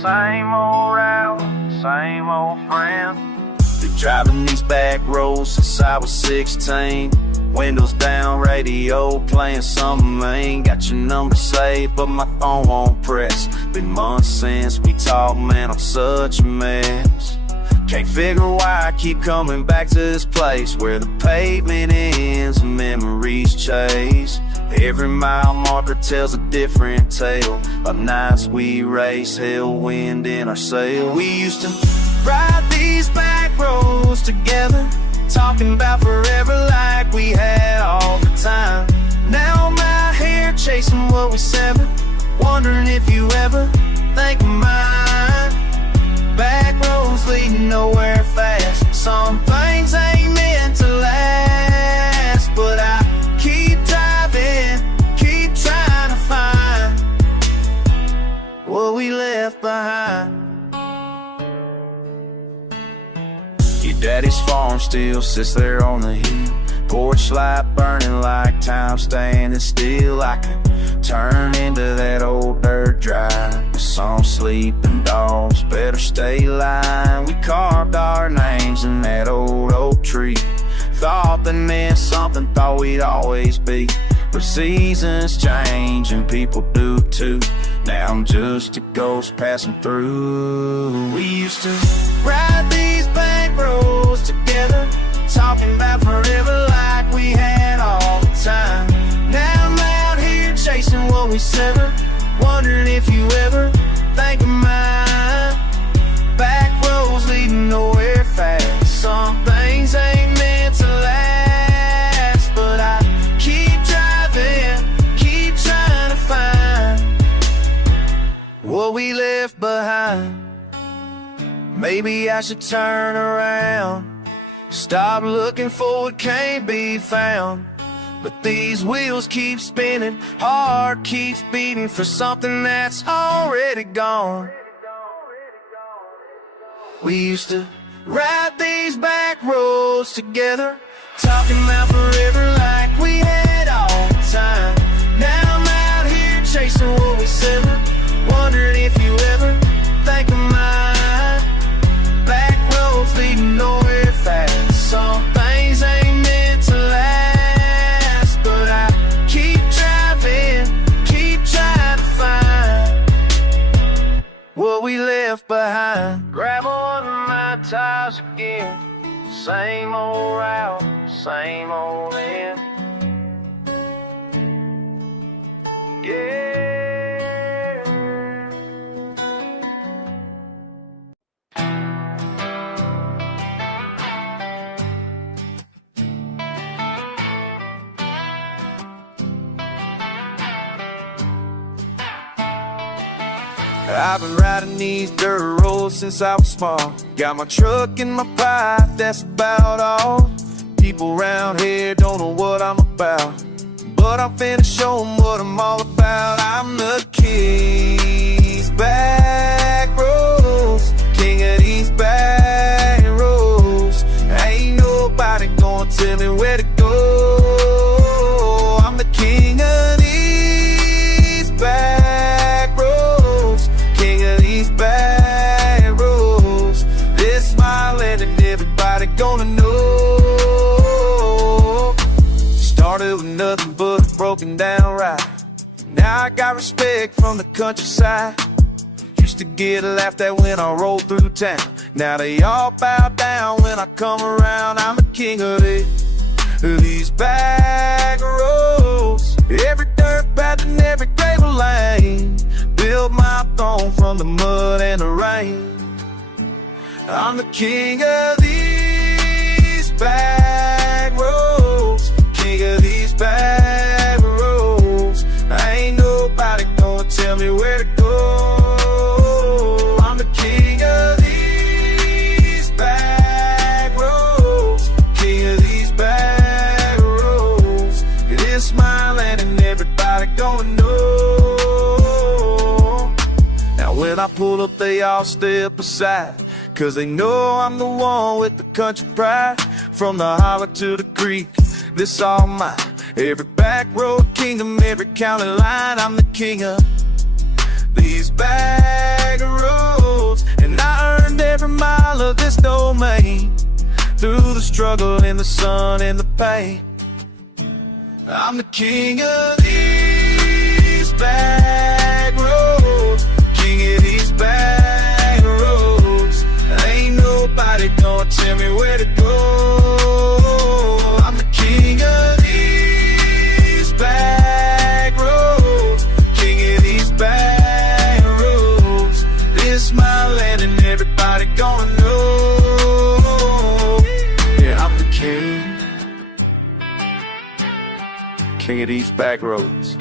Same old route, same old friend. Been driving these back roads since I was 16. Windows down, radio playing something lame. Got your number saved, but my phone won't press. Been months since we talked, man, I'm such a mess. Can't figure why I keep coming back to this place where the pavement ends and memories chase. Every mile marker tells a different tale of nights we race, hell, wind in our sail. We used to ride these back roads together, talking about forever like we had all the time. Now I'm out here chasing what we severed, wondering if you ever think of mine. Back roads leading nowhere fast. Some things ain't meant to last, but I keep driving, keep trying to find what we left behind. Your daddy's farm still sits there on the hill, porch light burning like time standing still. I could turn into that old dirt drive with some sleeping dogs, better stay lying. We carved our names in that old oak tree, thought that meant something, thought we'd always be. But seasons change and people do too. Now I'm just a ghost passing through. We used to ride these back roads together, talking about forever like we had all the time. Now I'm out here chasing what we severed, wondering if you ever think of mine. Back roads leading nowhere fast. Some things ain't meant to last, but I keep driving, keep trying to find what we left behind. Maybe I should turn around, stop looking for what can't be found. But these wheels keep spinning, heart keeps beating for something that's already gone. We used to ride these back roads together, talking about forever like we had all the time. Now I'm out here chasing what we severed, wondering if you ever think of mine. Back roads leading nowhere fast. Some things ain't meant to last, but I keep driving, keep trying to find what we left behind. Gravel under my tires again, same old route, same old end. Yeah. I've been riding these dirt roads since I was small. Got my truck and my pipe, that's about all. People around here don't know what I'm about, but I'm finna show them what I'm all about. I'm the king of these back roads, king of these back roads. Ain't nobody gonna tell me where to go. I'm the king of these back roads, king of these back roads. This my land and everybody gonna know. Started with nothing but a broken down ride. Now I got respect from the countryside. Used to get laughed at when I rolled through town. Now they all bow down when I come around. I'm the king of these back roads. Every dirt path and every gravel lane, built my throne from the mud and the rain. I'm the king of these back roads, king of these back roads. Ain't nobody gonna tell me where to go. I'm the king of these back roads, king of these back roads. It is my land and everybody gonna know. Now when I pull up they all step aside, cause they know I'm the one with the country pride. From the holler to the creek, this all mine. Every back road kingdom, every county line. I'm the king of these back roads. every mile of this domain, through the struggle and the sun and the pain. I'm the king of these back roads, king of these back roads. Ain't nobody gonna tell me where to go. I'm the king of these back roads, king of these back roads. This my land and everybody gonna know. Yeah, I'm the king of these back roads.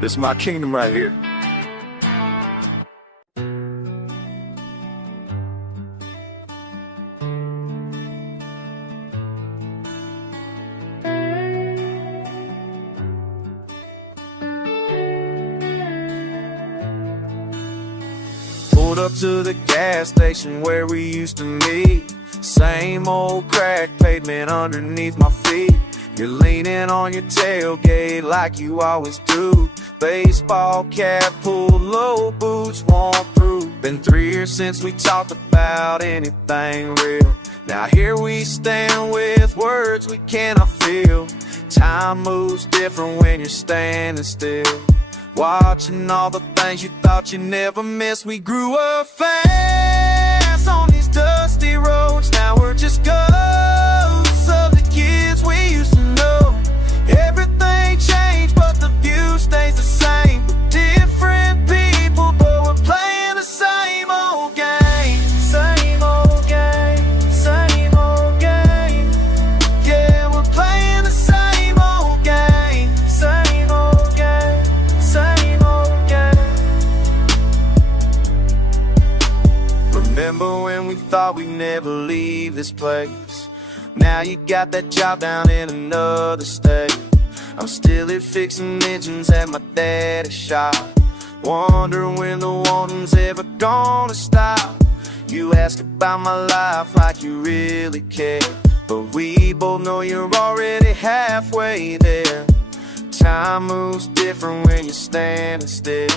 This is my kingdom right here. Pulled up to the gas station where we used to meet. Same old crack pavement underneath my feet. You're leaning on your tailgate like you always do. Baseball cap pulled low, boots worn through. Been 3 years since we talked about anything real. Now here we stand with words we cannot feel. Time moves different when you're standing still, watching all the things you thought you'd never miss. We grew up fast on these dusty roads. Now we're just ghosts of the kids we used to know. Everything changed, but the view stays the same. We're different people, but we're playing the same old game. Same old game, same old game. Yeah, we're playing the same old game. Same old game, same old game. Remember when we thought we'd never leave this place? Now you got that job down in another state. I'm still here fixing engines at my daddy's shop, wondering when the wanting's ever gonna stop. You ask about my life like you really care, but we both know you're already halfway there. Time moves different when you're standing still,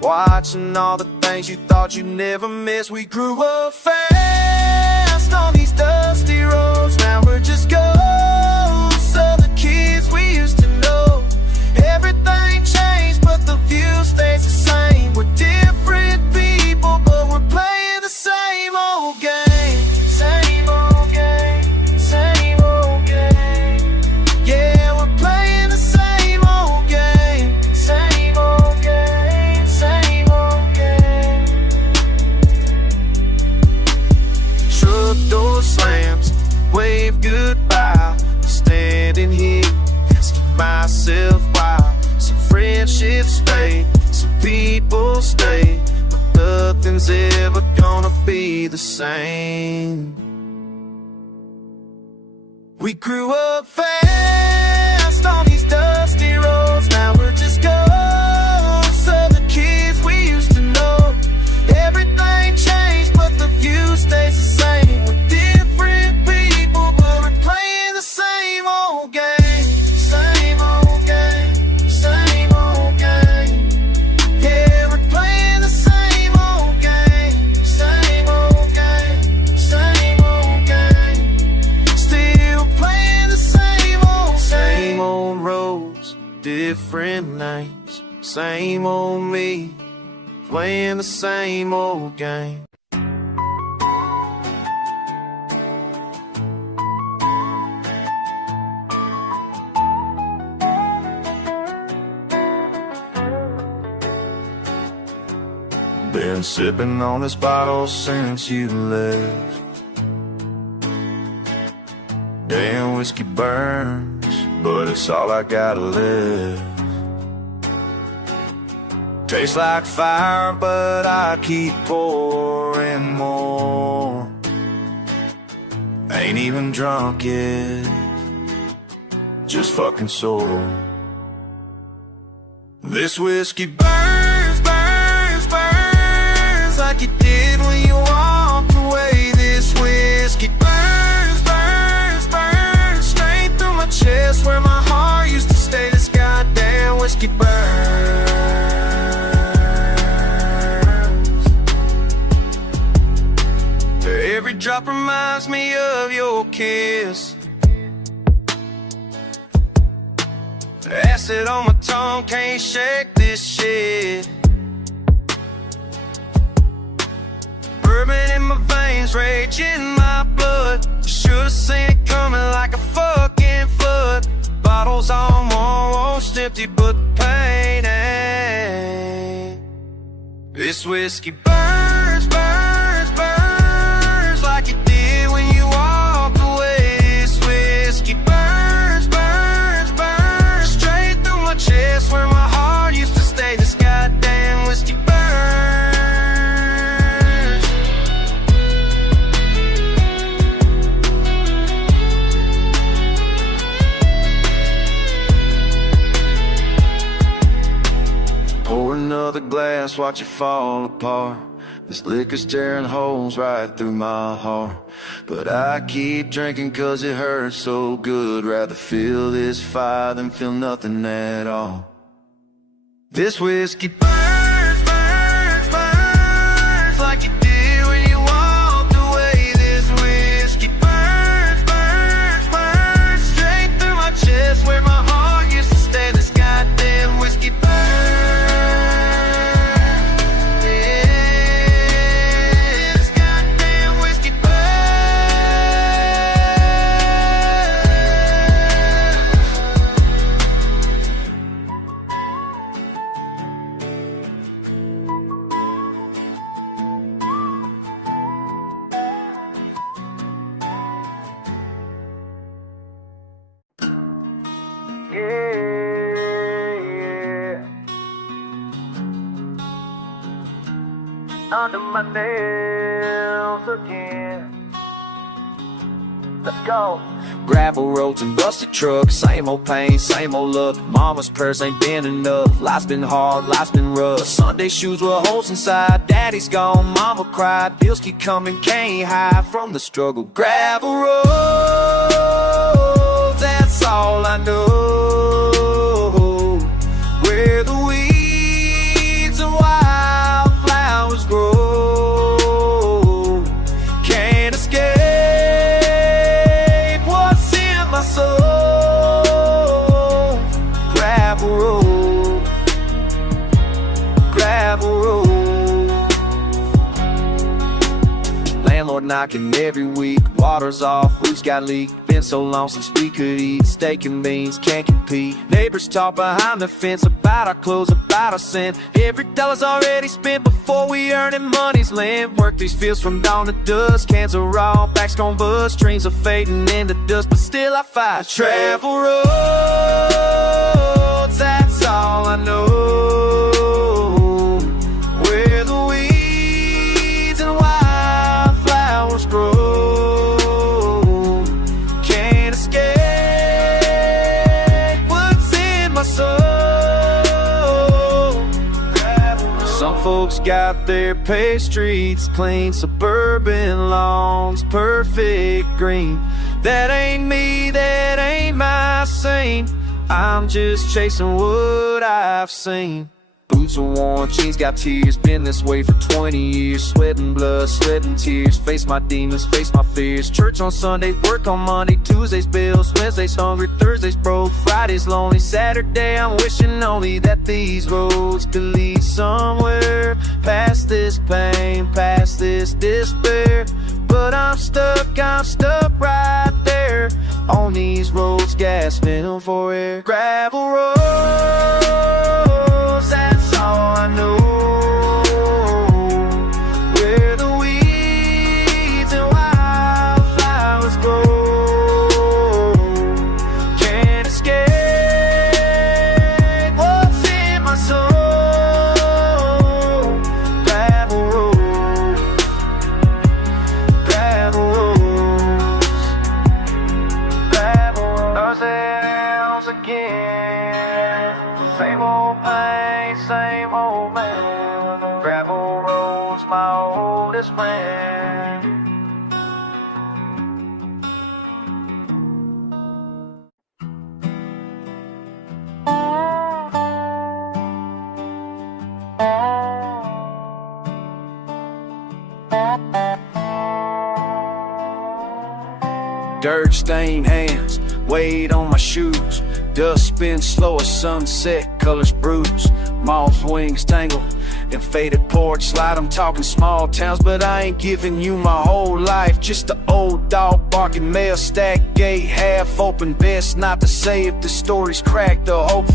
watching all the things you thought you'd never miss. We grew up fast on these dusty roads. Now we're just ghosts of the kids we used to know. Everything changed, but the view stays the same. We're different people, but we're playing the same old game. Same old game, same old game. Yeah, we're playing the same old game. Same old game, same old game. Truck door slams, wave goodbye. I'm standing here asking myself why. Some friendships fade, some people stay, but nothing's ever gonna be the same. We grew up fast on these dusty roads. Now we're just ghosts of the kids we used to know. Everything changed, but the view stays the same. We're different people, but we're playing the same old game. Same old game, same old game. Yeah, we're playing the same old game. Same old game, same old game. Still playing the same old roads, different names. Same old me, playing the same old game. Been sipping on this bottle since you left. Damn, whiskey burns, but it's all I got left. Tastes like fire, but I keep pouring more. Ain't even drunk yet, just fucking sore. This whiskey burns, burns, burns like it did when you walked away. This whiskey burns, burns, burns straight through my chest where my heart used to stay. This goddamn whiskey burns. Raindrop reminds me of your kiss. Acid on my tongue, can't shake this shit. Bourbon in my veins, rage in my blood. Should've seen it coming like a fucking flood. Bottles on almost empty, but the pain ain't. This whiskey burns, burns, burns like it did when you walked away. This whiskey burns, burns, burns straight through my chest where my heart used to stay. This goddamn whiskey burns. Pour another glass, watch it fall apart. This liquor's tearing holes right through my heart. But I keep drinking cause it hurts so good. Rather feel this fire than feel nothing at all. This whiskey burns, burns, burns like it did when you walked away. This whiskey burns, burns, burns straight through my chest where my heart used to stay. This goddamn whiskey burns. Under my nails again. Let's go. Gravel roads and busted trucks, same old pain, same old luck. Mama's purse ain't been enough. Life's been hard, life's been rough. Sunday shoes with holes inside. Daddy's gone, mama cried. Bills keep coming, can't hide from the struggle. Gravel roads, that's all I know. Where the weeds and wildflowers grow. Can't escape what's in my soul. Gravel road, gravel road. Landlord knocking every week. Water's off, roof's got leaked. Been so long since we could eat steak and beans, can't compete. Neighbors talk behind the fence about our clothes, about our sin. Every dollar's already spent before we earning money's lent. Work these fields from dawn to dusk. Cans are raw, backs gon' bust. Dreams are fading into dust, but still I fight. Travel roads, that's all I know. Where the weeds and wildflowers grow. Some folks got their paved streets clean, suburban lawns, perfect green. That ain't me, that ain't my scene. I'm just chasing what I've seen. Boots are worn, jeans got tears. Been this way for 20 years. Sweating blood, sweating tears. Face my demons, face my fears. Church on Sunday, work on Monday. Tuesdays bills, Wednesdays hungry. Thursdays broke, Fridays lonely. Saturday I'm wishing only that these roads could lead somewhere. Past this pain, past this despair. But I'm stuck right there. On these roads, gasping for air. Gravel roads, that's all I know. Where the weeds and wildflowers grow. Can't escape what's in my soul. Gravel roads, gravel roads, gravel roads. Ourselves again. Same old pain, same old man. Gravel roads, my oldest friend. Dirt stained hands, weight on my shoes. Dust spins slow as sunset, colors bruise. Moth wings tangle and faded porch light. I'm talking small towns, but I ain't giving you my whole life. Just the old dog barking, mail stack gate half open. Best not to say if the story's cracked or hope.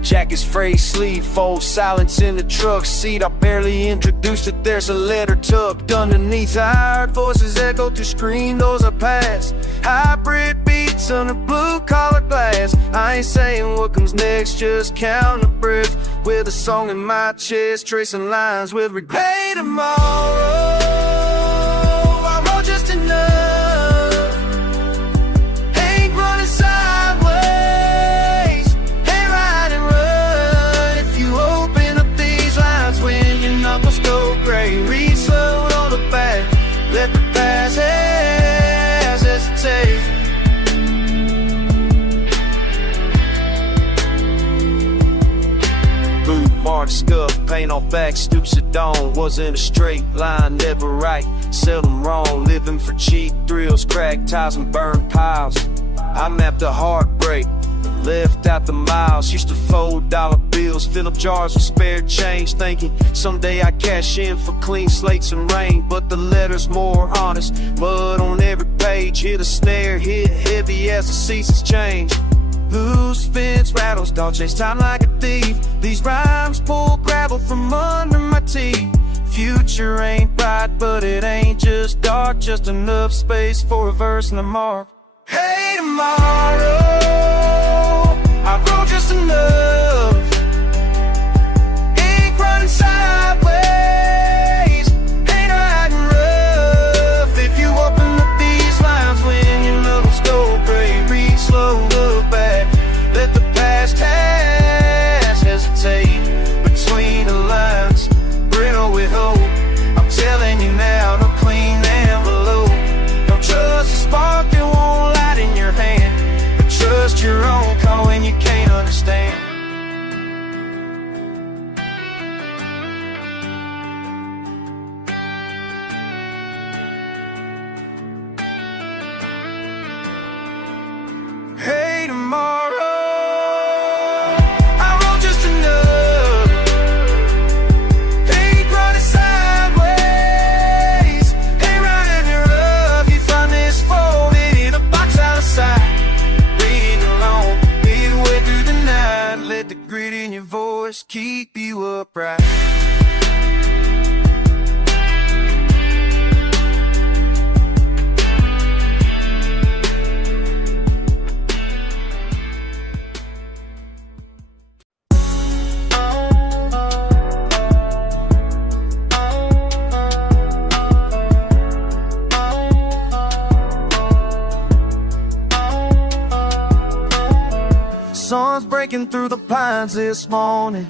Jacket's frayed sleeve, fold silence in the truck seat. I barely introduced it, there's a letter tucked underneath. I heard voices echo through screen doors are past. Hybrid beats under blue collar glass. I ain't saying what comes next, just count the breath. With a song in my chest, tracing lines with regret. Hey, tomorrow I wrote just enough. Ain't running sideways, ain't riding run. If you open up these lines when your knuckles go gray, read slow on the back, let the past hesitate. Mark scuff, paint on back, stoops at dawn. Wasn't a straight line, never right, seldom wrong. Living for cheap thrills, cracked ties and burned piles. I mapped a heartbreak, left out the miles. Used to fold dollar bills, fill up jars with spare change, thinking someday I cash in for clean slates and rain. But the letter's more honest, mud on every page. Hit a snare, hit heavy as the seasons change. Loose fence rattles, dog chase time like a thief. These rhymes pull gravel from under my teeth. Future ain't bright, but it ain't just dark. Just enough space for a verse and a mark. Hey, tomorrow I wrote just enough. Ain't running sideways, ain't riding rough. If you open up these lines when your knuckles go gray, read slow, look back, let the past hesitate. Between the lines, brittle with hope. I'm telling you now, no clean envelope. Don't trust the spark that won't light in your hand, but trust your own call when you can't understand. Hey, tomorrow I wrote just enough. Ain't running sideways, ain't running rough. You find this folded in a box outside, reading alone, midway through the night. Let the grit in your voice keep you upright. Sun's breaking through the pines this morning.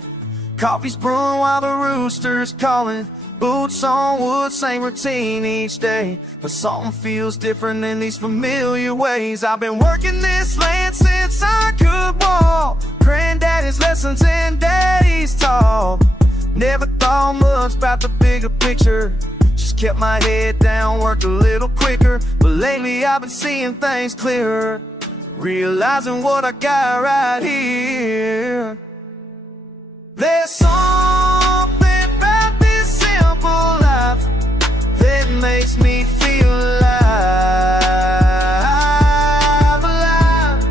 Coffee's brewing while the rooster's calling. Boots on wood, same routine each day, but something feels different in these familiar ways. I've been working this land since I could walk. Granddaddy's lessons and daddy's talk. Never thought much about the bigger picture, just kept my head down, worked a little quicker. But lately I've been seeing things clearer, realizing what I got right here. There's something about this simple life that makes me feel alive, alive.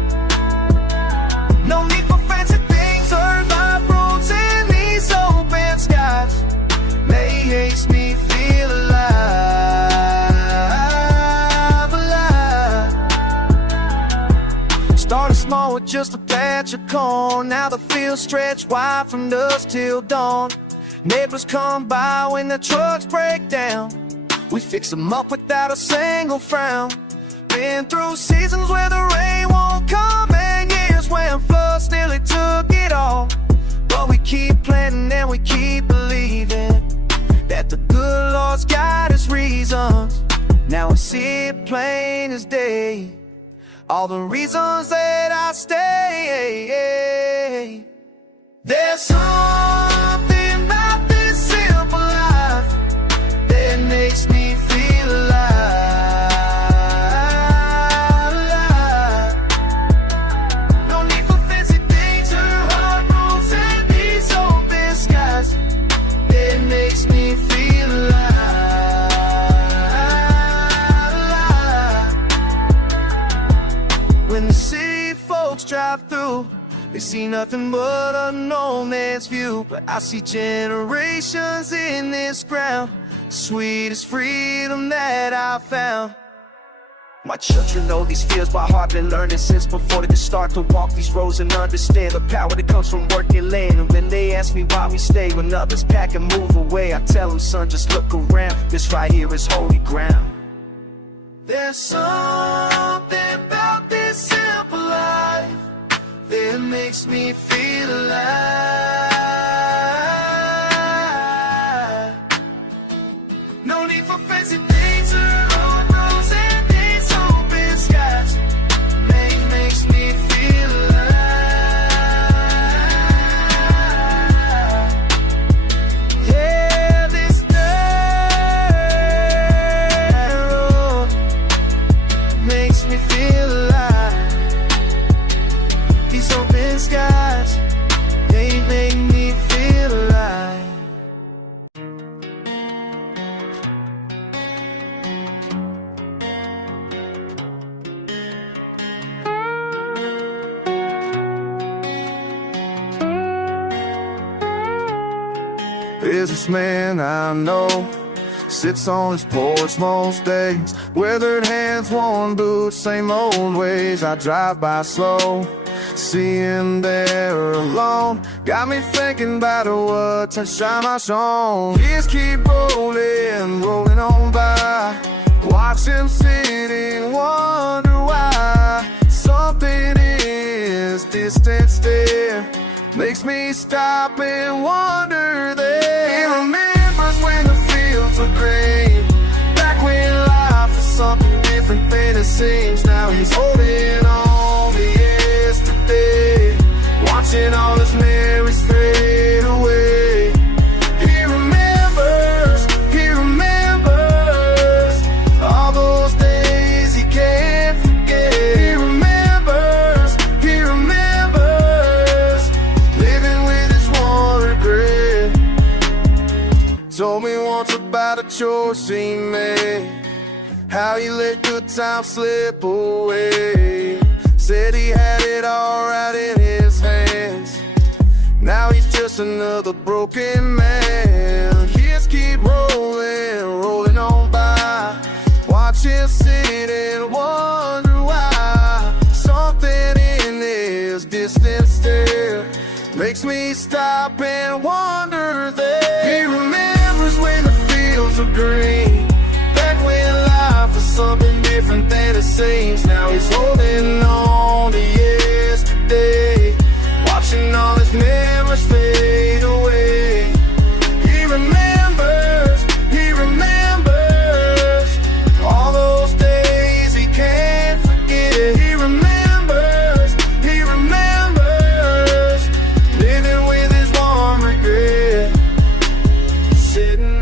No need for fancy things or life roads in these open skies. Makes me feel alive, alive. Started small with just a patch of corn. Now the fields stretch wide from dusk till dawn. Neighbors come by when the trucks break down. We fix them up without a single frown. Been through seasons where the rain won't come, and years when floods nearly took it all. But we keep planting and we keep believing that the good Lord's got his reasons. Now I see it plain as day, all the reasons that I stay. There's something about this simple life that makes me feel alive, They see nothing but a no man's view, but I see generations in this ground. Sweetest freedom that I found. My children know these fears by heart, been learning since before they could start to walk these roads and understand the power that comes from working land. And when they ask me why we stay when others pack and move away, I tell them, son, just look around. This right here is holy ground. There's something about this simple life that makes me feel alive. No need for fancy things or road roads and these open skies. Makes me feel alive. Yeah, this dirt road makes me feel alive. These open skies, they make me feel alive. There's this man I know, sits on his porch most days, weathered hands, worn boots, same old ways. I drive by slow, see him there alone, got me thinking about what time I shown. Years keep rolling, rolling on by, watch him sitting, wonder why. Something in his distant stare makes me stop and wonder there. He remembers when the fields were green, back when life was something different than it seems. Now he's holding on to yesterday, watching all his memories fade away. He remembers all those days he can't forget. He remembers living with his one regret. Told me once about a choice he made, how he let good times slip away. Said he had it all right in his hands, now he's just another broken man. Years keep rolling, rolling on by, watch him sit and wonder why. Something in his distant stare makes me stop and wonder there. He remembers when the fields were green, back when life was something different than it seems. Now he's holding on to yesterday, watching all his memories fade away. He remembers all those days he can't forget. He remembers living with his one regret. Sitting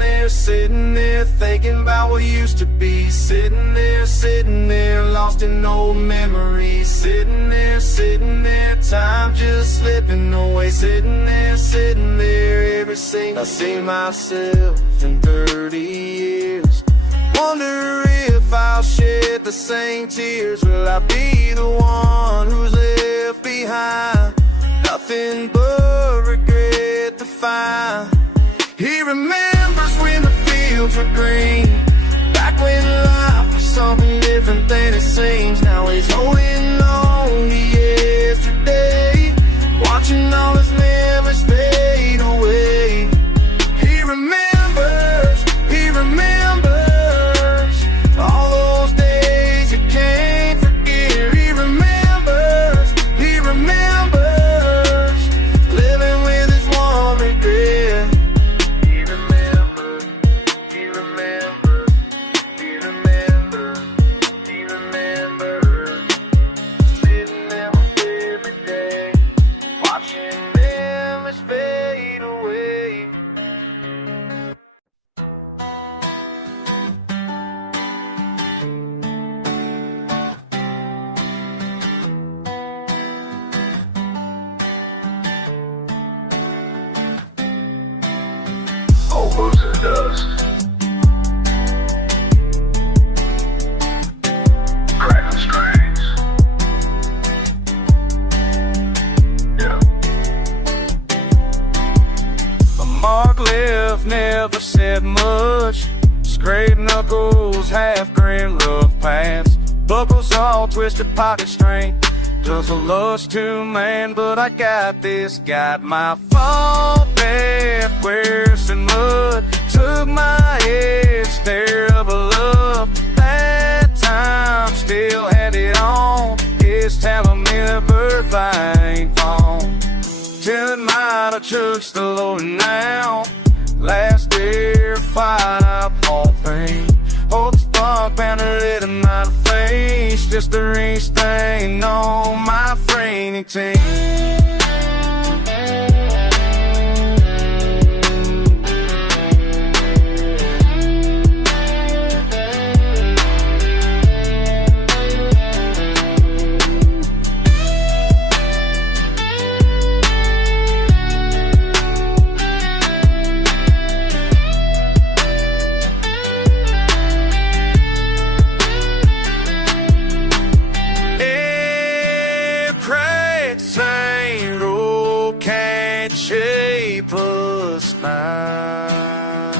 there, thinking about what used to be. Sitting there, lost in old memories. Sitting there, time just slipping away. Sitting there, every single I see myself in 30 years. Wonder if I'll shed the same tears. Will I be the one who's left behind? Nothing but regret to find. He remembers when the fields were green, back when life was something different than it seems. Now he's holding on to yesterday, watching all his memories fade away. He remembers all those days you can't forget. He remembers living with his one regret. He remembers sitting there every day, watching memories fade away. All moves and dust. Cracking strings. Yeah. knuckles, half-grand love pants, buckles all twisted, pocket string. Just a lust to man, but I got this. Got my fall back, wear some mud. Took my head, stare of a love. That time still had it on. It's time I never find phone. Telling my church the Lord now. Last year, fight up all pain. Hold the spark, banner lit in my face. Just the ring stain on my frame team. Can't shape us now.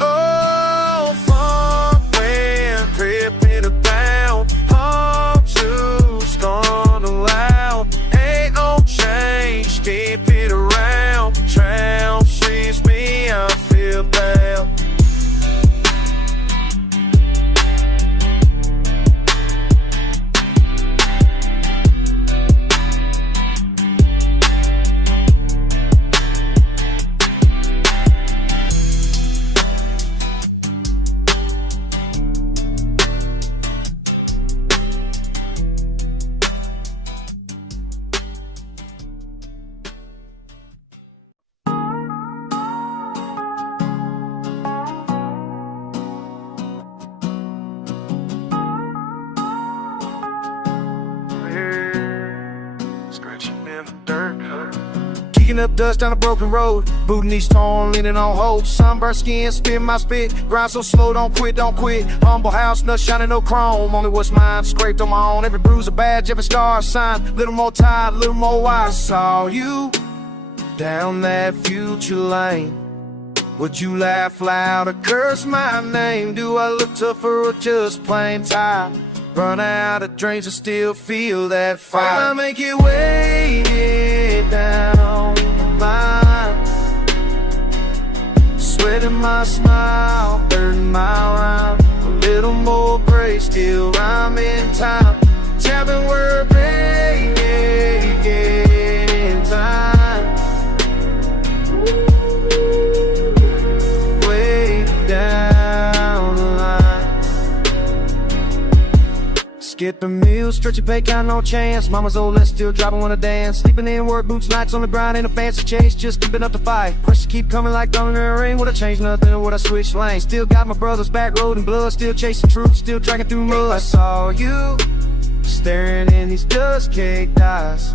Oh, fuck when creeping about, hard to start aloud. Ain't no change, keep it around. Trail sees me, I feel bad. Kicking up dust down a broken road, booting these torn, leaning on hold. Sunburnt skin, spin my spit, grind so slow, don't quit, don't quit. Humble house, nuts shining, no chrome, only what's mine, scraped on my own. Every bruise a badge, every star a sign. Little more tired, little more wide. I saw you down that future lane. Would you laugh loud or curse my name? Do I look tougher or just plain tired? Run out of dreams and still feel that fire. I make it way down the line, sweating my smile, hurting my rhyme. A little more grace, still rhyme in time. Tapping word, in time. Way down the line. Skip the meal, stretch your pay, count no chance. Mama's old and still dropping when I dance. Sleeping in work boots, nights on the grind, ain't a fancy chase, just keeping up the fight. Pressure keep coming like thunder and rain. Would I change nothing or would I switch lanes? Still got my brother's back road and blood, still chasing truth, still dragging through mud. I saw you staring in these dust-caked eyes.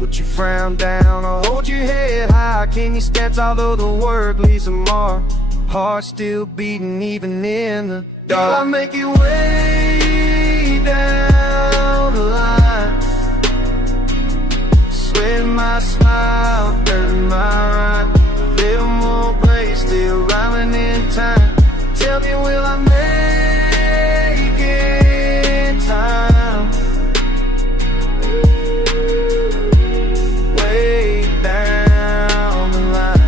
Would you frown down or hold your head high? Can you stand although the work leaves a mark? Heart still beating even in the dark. I make it way down the line, sweating my smile, hurting my rhyme. A little more grace, still rhyming in time. Tell me, will I make it in time? Way down the line.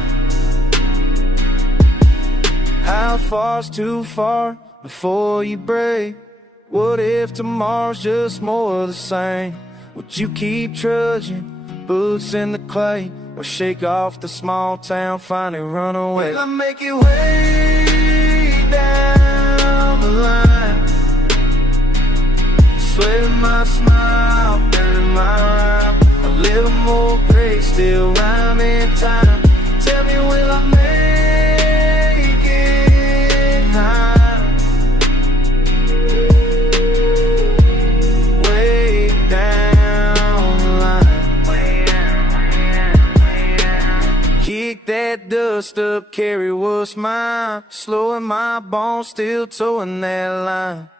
How far's too far before you break? What if tomorrow's just more of the same? Would you keep trudging, boots in the clay, or shake off the small town, finally run away? Will I make it way down the line, sweating my smile, hurting my rhyme. A little more grace, still rhyme in time. Tell me, will I make it high? Kick that dust up, carry what's mine. Slowing my bones, still towing that line.